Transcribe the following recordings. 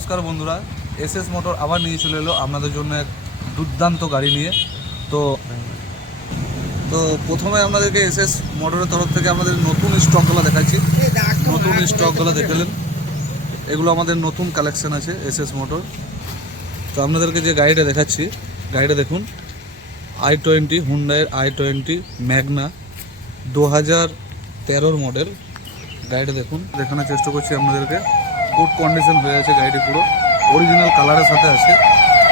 নমস্কার বন্ধুরা, SS motor আবার নিয়ে চলে এলো আপনাদের জন্য এক দুর্দান্ত গাড়ি নিয়ে। তো প্রথমে আপনাদেরকে এসএস মোটরের তরফ থেকে আমাদের নতুন স্টকগুলো দেখাচ্ছি। নতুন স্টকগুলো দেখলেন, এগুলো আমাদের নতুন কালেকশন আছে এসএস মোটর। তো আপনাদেরকে যে গাড়িটা দেখাচ্ছি, গাড়িটা দেখুন, i20 হুন্ডাইয়ের i20 ম্যাগনা 2013 মডেল। গাড়িটা দেখুন, দেখানোর চেষ্টা করছি আপনাদেরকে। গুড কন্ডিশন হয়ে আছে গাড়িটি, পুরো অরিজিনাল কালারের সাথে আছে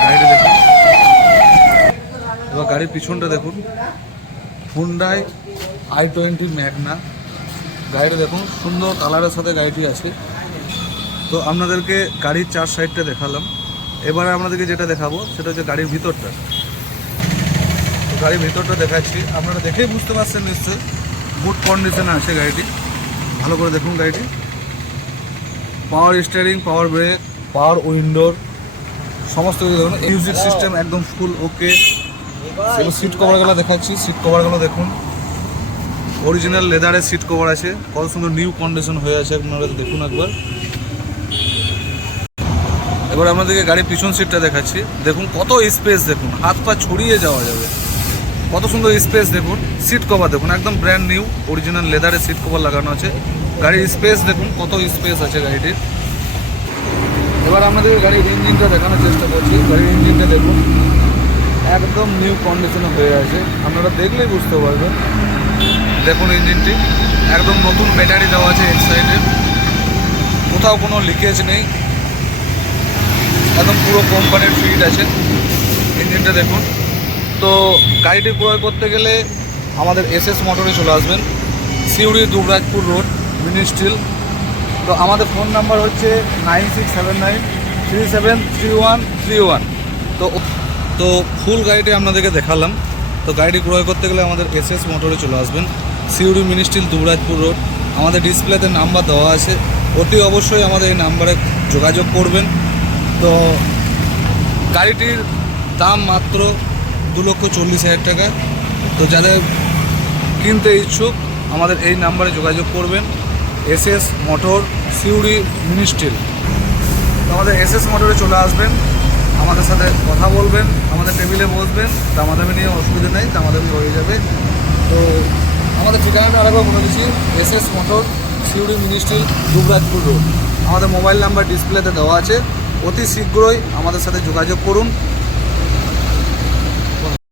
গাড়িটি। দেখুন, এবার গাড়ির পিছনটা দেখুন, হুন্ডাই i20 ম্যাগনা। গাড়িটা দেখুন, সুন্দর কালারের সাথে গাড়িটি আছে। তো আপনাদেরকে গাড়ির চার সাইডটা দেখালাম। এবারে আপনাদেরকে যেটা দেখাবো সেটা হচ্ছে গাড়ির ভিতরটা। তো গাড়ির ভিতরটা দেখাচ্ছি, আপনারা দেখেই বুঝতে পারছেন নিশ্চয়ই গুড কন্ডিশনে আছে গাড়িটি। ভালো করে দেখুন গাড়িটি। পাওয়ার স্টিয়ারিং, পাওয়ার ব্রেক, পাওয়ার উইন্ডোর সমস্ত কিছু দেখুন। মিউজিক সিস্টেম একদম ফুল ওকে। সিট কভারগুলো দেখাচ্ছি, সিট কভারগুলো দেখুন, অরিজিনাল লেদারের সিট কভার আছে, কত সুন্দর নিউ কন্ডিশন হয়ে আছে, আপনারা দেখুন একবার। এবার আমাদেরকে গাড়ির পিছন সিটটা দেখাচ্ছি, দেখুন কত স্পেস, দেখুন হাত পা ছড়িয়ে যাওয়া যাবে, কত সুন্দর স্পেস দেখুন। সিট কভার দেখুন, একদম ব্র্যান্ড নিউ অরিজিনাল লেদারের সিট কভার লাগানো আছে। গাড়ির স্পেস দেখুন, কত স্পেস আছে গাড়িটির। এবার আমাদের গাড়ির ইঞ্জিনটা দেখানোর চেষ্টা করছি। গাড়ির ইঞ্জিনটা দেখুন, একদম নিউ কন্ডিশনে হয়ে আছে, আপনারা দেখলেই বুঝতে পারবেন। দেখুন ইঞ্জিনটি একদম নতুন ব্যাটারি দেওয়া আছে এক সাইডে, কোথাও কোনো লিকেজ নেই, একদম পুরো কোম্পানির ফিট আছে ইঞ্জিনটা দেখুন। তো গাড়িটি ক্রয় করতে গেলে আমাদের এসএস মোটরে চলে আসবেন, Suri Dubrajpur road, mini steel. তো আমাদের ফোন নাম্বার হচ্ছে 9679373131। তো ফুল গাড়িটি আপনাদেরকে দেখালাম। তো গাড়িটি ক্রয় করতে গেলে আমাদের এসএস মোটরে চলে আসবেন, Suri mini steel Dubrajpur road. আমাদের ডিসপ্লেতে নাম্বার দেওয়া আছে, অতি অবশ্যই আমাদের এই নাম্বারে যোগাযোগ করবেন। তো গাড়িটির দাম মাত্র 2,40,000 টাকা। তো যাদের কিনতে ইচ্ছুক আমাদের এই নাম্বারে যোগাযোগ করবেন, SS motor, Suri mini steel. তো আমাদের এসএস মোটরে চলে আসবেন, আমাদের সাথে কথা বলবেন, আমাদের টেবিলে বসবেন, দামাদামি নিয়ে অসুবিধা নেই, দামাদামি হয়ে যাবে। তো আমাদের ঠিকানাটা আরেকবার বলে দিচ্ছি, SS motor, Suri mini steel, Dubrajpur road. আমাদের মোবাইল নাম্বার ডিসপ্লেতে দেওয়া আছে, অতি শীঘ্রই আমাদের সাথে যোগাযোগ করুন।